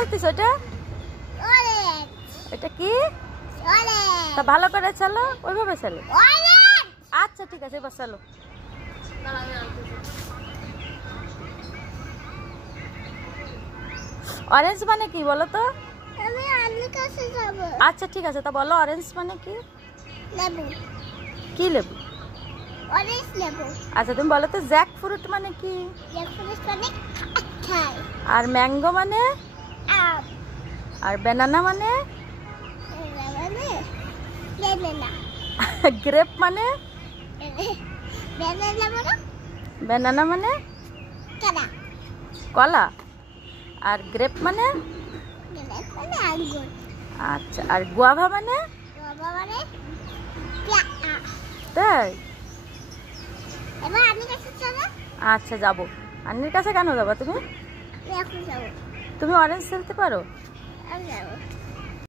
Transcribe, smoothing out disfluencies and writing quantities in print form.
খেলতিস ওটা? এটা কি? তা ভালো করে চালো, ওইভাবে চালো। আচ্ছা ঠিক আছে, এবার চালো। অরেঞ্জ মানে কি বলো তো? আচ্ছা ঠিক আছে, তা বলো অরেঞ্জ মানে কি? লেবু। কি লেবু? অরেঞ্জ লেবু। আচ্ছা তুমি বলো তো জ্যাক ফ্রুট মানে কি? জ্যাক ফ্রুট মানে আচার। আর ম্যাঙ্গো মানে? আম। আর ব্যানানা মানে? ব্যানানা। গ্রেপ মানে? ব্যানানা মানে? ব্যানানা মানে? কলা। কলা। আর গ্রেপ মানে? গ্রেপ মানে আঙ্গুর। আচ্ছা, আর গুয়াভা মানে? গুয়াভা মানে পেয়ারা। তাই? এবার আমি কাছে চলো। আচ্ছা যাবো। আন্নির কাছে কেন যাবা তুমি? এখন যাবো। তুমি অরেঞ্জ খেলতে পারো? আমি যাবো।